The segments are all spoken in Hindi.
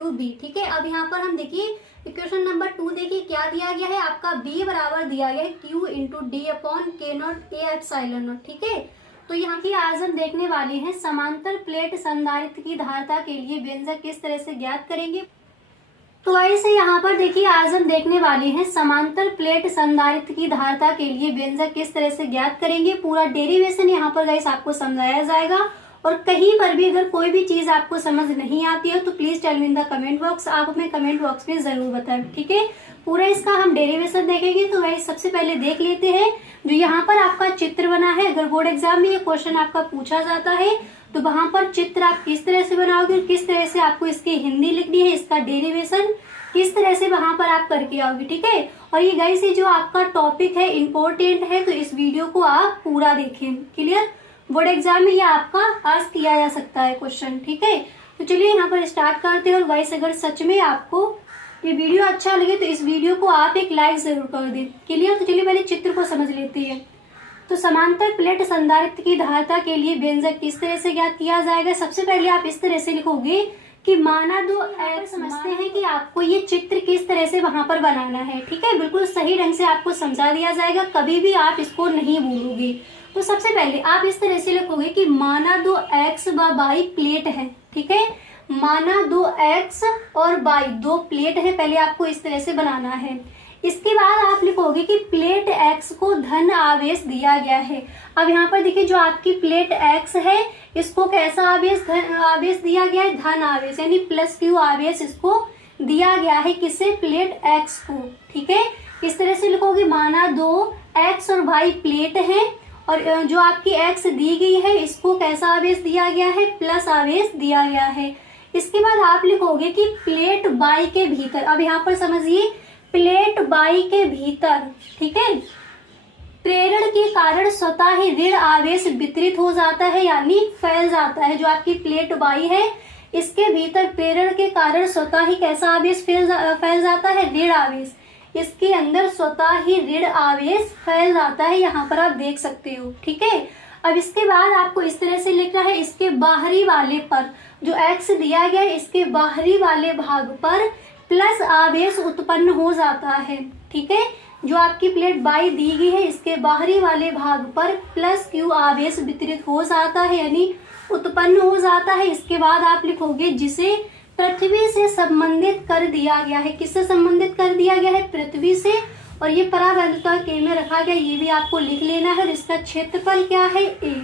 To be. ठीक है, अब यहाँ पर हम देखिए इक्वेशन नंबर 2 देखिए क्या दिया गया है आपका, बी बराबर दिया गया है क्यू इंटू डी अपॉन के नॉट ए एप्सिलॉन नॉट। ठीक है, तो यहाँ की आज हम देखने वाले हैं समांतर प्लेट संधारित्र की धारिता के लिए व्यंजक किस तरह से ज्ञात करेंगे। तो ऐसे यहाँ पर देखिए आज हम देखने वाले हैं समांतर प्लेट संधारित्र की धारिता के लिए व्यंजक किस तरह से ज्ञात करेंगे। पूरा डेरिवेशन यहाँ पर गाइस आपको समझाया जाएगा, और कहीं पर भी अगर कोई भी चीज आपको समझ नहीं आती है तो please tell me in the comment box, आप हमें कमेंट बॉक्स में जरूर बताएं। ठीक है, पूरा इसका हम डेरिवेशन देखेंगे। तो गाइस सबसे पहले देख लेते हैं जो यहाँ पर आपका चित्र बना है। अगर बोर्ड एग्जाम में ये क्वेश्चन आपका पूछा जाता है तो वहां पर चित्र आप किस तरह से बनाओगे, किस तरह से आपको इसकी हिंदी लिखनी है, इसका डेरिवेशन किस तरह से वहां पर आप करके आओगे। ठीक है, और ये गाइस ये जो आपका टॉपिक है इम्पोर्टेंट है, तो इस वीडियो को आप पूरा देखें। क्लियर, बोर्ड एग्जाम में ये आपका आस्क किया जा सकता है क्वेश्चन। ठीक है, तो चलिए यहाँ पर स्टार्ट करते हैं। और गाइस अगर सच में आपको ये वीडियो अच्छा लगे तो इस वीडियो को आप एक लाइक जरूर कर दें। क्लियर, तो चलिए पहले चित्र को समझ लेते हैं। तो समांतर प्लेट संधारित्र की धारिता के लिए व्यंजक किस तरह से ज्ञात किया जाएगा। सबसे पहले आप इस तरह से लिखोगे कि माना दो एक्स, समझते हैं कि आपको ये चित्र किस तरह से वहां पर बनाना है। ठीक है, बिल्कुल सही ढंग से आपको समझा दिया जाएगा, कभी भी आप इसको नहीं भूलोगे। तो सबसे पहले आप इस तरह से लिखोगे कि माना दो एक्स व वाई प्लेट है। ठीक है, माना दो एक्स और वाई दो प्लेट है, पहले आपको इस तरह से बनाना है। इसके बाद आप लिखोगे कि प्लेट एक्स को धन आवेश दिया गया है। अब यहाँ पर देखिए जो आपकी प्लेट एक्स है इसको कैसा आवेश, धन आवेश दिया गया है, धन आवेश यानी प्लस क्यू आवेश इसको दिया गया है, किससे, प्लेट एक्स को। ठीक है, इस तरह से लिखोगे माना दो एक्स और वाई प्लेट है, और जो आपकी एक्स दी गई है इसको कैसा आवेश दिया गया है, प्लस आवेश दिया गया है। इसके बाद आप लिखोगे कि प्लेट वाई के भीतर, अब यहाँ पर समझिए प्लेट वाई के भीतर, ठीक है, प्रेरण के कारण स्वतः ही ऋण आवेश वितरित हो जाता है यानी फैल जाता है। जो आपकी प्लेट वाई है इसके भीतर प्रेरण के कारण स्वतः ही कैसा आवेश फैल जाता है, ऋण आवेश। इसके अंदर स्वतः ही ऋण आवेश फैल जाता है, यहाँ पर आप देख सकते हो। ठीक है, अब इसके बाद आपको इस तरह से लिखना है, इसके बाहरी वाले पर जो एक्स दिया गया है इसके बाहरी वाले भाग पर प्लस आवेश उत्पन्न हो जाता है। ठीक है, जो आपकी प्लेट वाई दी गई है इसके बाहरी वाले भाग पर प्लस क्यू आवेश वितरित हो जाता है यानी उत्पन्न हो जाता है। इसके बाद आप लिखोगे जिसे पृथ्वी से संबंधित कर दिया गया है। किससे संबंधित कर दिया गया है, पृथ्वी से, और ये परावैल्यूता के में रखा गया, ये भी आपको लिख लेना है। और इसका क्षेत्रफल क्या है, ए।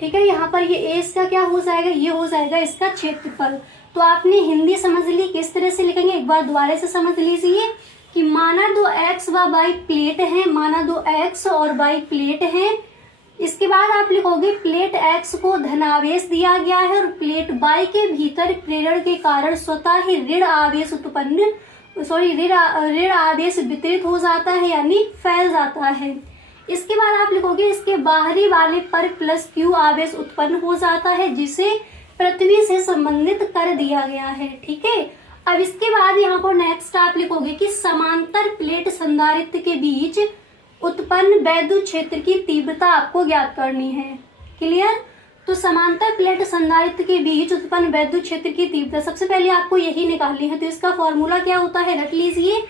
ठीक है, यहाँ पर ये ए इसका क्या हो जाएगा, ये हो जाएगा इसका क्षेत्रफल। तो आपने हिंदी समझ ली, किस तरह से लिखेंगे एक बार दोबारा से समझ लीजिए कि माना दो एक्स व वाई प्लेट है, माना दो एक्स और वाई प्लेट है। इसके बाद आप लिखोगे प्लेट एक्स को धनावेश दिया गया है और प्लेट वाई के भीतर प्रेरण के कारण स्वतः ही ऋण आवेश उत्पन्न, ऋण आवेश वितरित हो जाता है यानी फैल जाता है। इसके बाद आप लिखोगे इसके बाहरी वाले पर प्लस क्यू आवेश उत्पन्न हो जाता है जिसे पृथ्वी से संबंधित कर दिया गया है। ठीक है, अब इसके बाद यहाँ पर नेक्स्ट आप लिखोगे कि समांतर प्लेट संधारित्र के बीच उत्पन्न वैद्युत क्षेत्र की तीव्रता आपको ज्ञात करनी है। क्लियर, तो समांतर प्लेट संधारित्र के बीच उत्पन्न वैद्युत क्षेत्र की तीव्रता सबसे पहले आपको यही निकालनी है। तो इसका फॉर्मूला क्या होता है, रख लीजिए।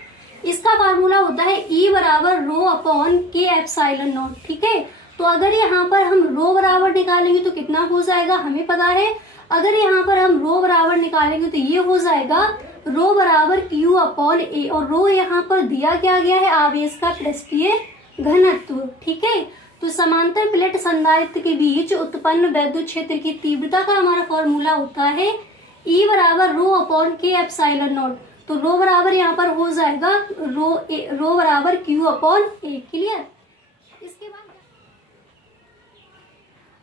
इसका फॉर्मूला होता है E बराबर रो अपॉन के एप्सिलॉन नॉट। ठीक है, तो अगर यहाँ पर हम रो बराबर निकालेंगे तो कितना हो जाएगा हमें पता है। अगर यहाँ पर हम रो बराबर निकालेंगे तो ये हो जाएगा रो बराबर क्यू अपॉन ए, और रो यहाँ पर दिया क्या गया है, आवेश का पृष्ठीय घनत्व। ठीक है, तो समांतर प्लेट संधारित्र के बीच उत्पन्न वैद्युत क्षेत्र की तीव्रता का हमारा फॉर्मूला होता है E बराबर रो अपॉन के एप्सिलॉन नॉट। तो रो बराबर यहाँ पर हो जाएगा रो बराबर क्यू अपॉन ए। क्लियर, इसके बाद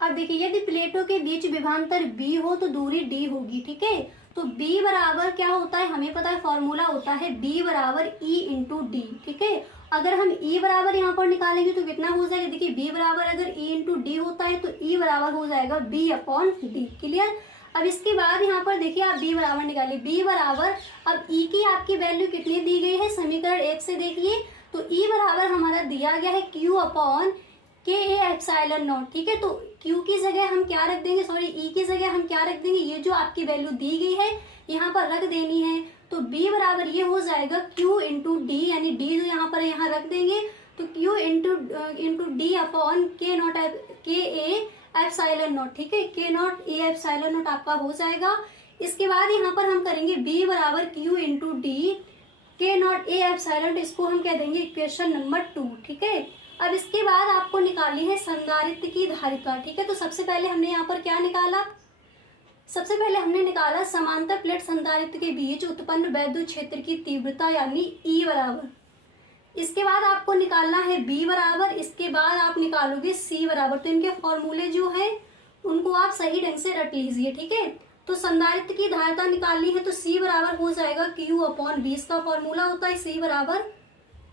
अब देखिए यदि प्लेटों के बीच विभवांतर b हो तो दूरी d होगी। ठीक है, तो b बराबर क्या होता है हमें पता है, फॉर्मूला होता है b बराबर e इंटू डी। ठीक है, अगर हम e बराबर यहाँ पर निकालेंगे तो कितना हो जाएगा, देखिए b बराबर अगर e इंटू डी होता है तो e बराबर हो जाएगा b अपॉन डी। क्लियर, अब इसके बाद यहाँ पर देखिए आप b बराबर निकालिए, b बराबर, अब e की आपकी वैल्यू कितनी दी गई है समीकरण 1 से देखिए, तो e बराबर हमारा दिया गया है q अपॉन के ए एप्सिलॉन नॉट, ठीक है। तो Q की जगह हम क्या रख देंगे, सॉरी E की जगह हम क्या रख देंगे, ये जो आपकी वैल्यू दी गई है यहाँ पर रख देनी है। तो B बराबर ये हो जाएगा Q इंटू डी, यानी D जो यहाँ पर यहाँ रख देंगे, तो Q इंटू डी अपॉन के नॉट के ए एप्सिलॉन नॉट, ठीक है। के नॉट ए एप्सिलॉन नॉट आपका हो जाएगा। इसके बाद यहाँ पर हम करेंगे B बराबर Q इंटू डी के नॉट ए एप्सिलॉन, इसको हम कह देंगे इक्वेशन नंबर 2, ठीक है। अब इसके बाद आपको निकालनी है संधारित्र की धारिता, ठीक है। तो सबसे पहले हमने यहाँ पर क्या निकाला, सबसे पहले हमने निकाला समांतर प्लेट संधारित्र के बीच उत्पन्न वैद्युत क्षेत्र की तीव्रता यानी E बराबर। इसके बाद आपको निकालना है B बराबर, इसके बाद आप निकालोगे C बराबर। तो इनके फॉर्मूले जो है उनको आप सही ढंग से रट लीजिए, ठीक है। तो संधारित्र की धारिता निकालनी है तो C बराबर हो जाएगा Q अपॉन B, इसका फॉर्मूला होता है C बराबर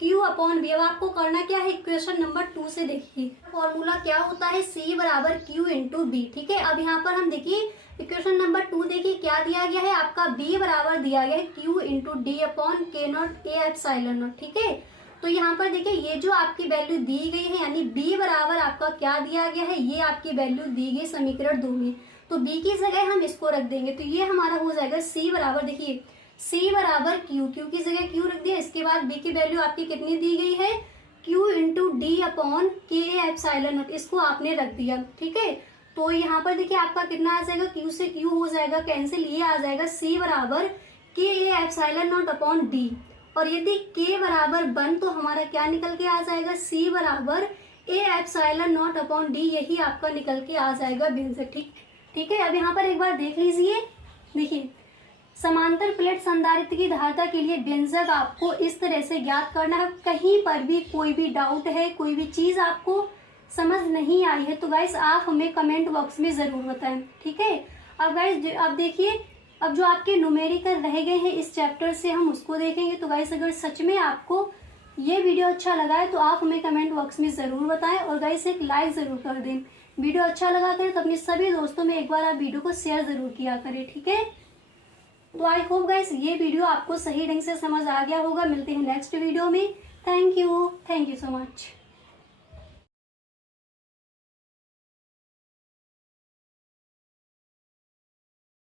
Q अपॉन B। अब आपको करना क्या है, इक्वेशन नंबर 2 से देखिए फॉर्मूला क्या होता है, C बराबर Q इंटू बी, ठीक है। अब यहाँ पर हम देखिए इक्वेशन नंबर 2 देखिए क्या दिया गया है, आपका B बराबर दिया गया है Q इंटू डी अपॉन के नॉट ए एप्सिलॉन नॉट, ठीक है। तो यहाँ पर देखिए ये जो आपकी वैल्यू दी गई है यानी B बराबर आपका क्या दिया गया है, ये आपकी वैल्यू दी गई समीकरण 2 में। तो B की जगह हम इसको रख देंगे, तो ये हमारा हो जाएगा C बराबर, देखिए C बराबर Q की जगह Q रख दिया। इसके बाद B की वैल्यू आपकी कितनी दी गई है, Q इंटू डी अपॉन के एप्सिलॉन नॉट, इसको आपने रख दिया, ठीक है। तो यहाँ पर देखिए आपका कितना आ जाएगा, Q से Q हो जाएगा कैंसिल, ये आ जाएगा C बराबर के एप्सिलॉन नॉट अपॉन डी। और यदि K बराबर 1 तो हमारा क्या निकल के आ जाएगा, C बराबर A epsilon not upon D, यही आपका निकल के आ जाएगा व्यंजक, ठीक है। अब यहाँ पर एक बार देख लीजिए, देखिए समांतर प्लेट संधारित्र की धारिता के लिए व्यंजक आपको इस तरह से ज्ञात करना है। कहीं पर भी कोई भी डाउट है, कोई भी चीज आपको समझ नहीं आई है तो गाइस आप हमें कमेंट बॉक्स में जरूर बताएं, ठीक है। अब गाइस अब देखिए, अब जो आपके न्यूमेरिकल रह गए हैं इस चैप्टर से हम उसको देखेंगे। तो गाइस अगर सच में आपको ये वीडियो अच्छा लगा है तो आप हमें कमेंट बॉक्स में जरूर बताएं और गाइस एक लाइक जरूर कर दें। वीडियो अच्छा लगा करें तो अपने सभी दोस्तों में एक बार आप वीडियो को शेयर जरूर किया करें, ठीक है। तो आई होप गाइस ये वीडियो आपको सही ढंग से समझ आ गया होगा। मिलते हैं नेक्स्ट वीडियो में। Thank you so much.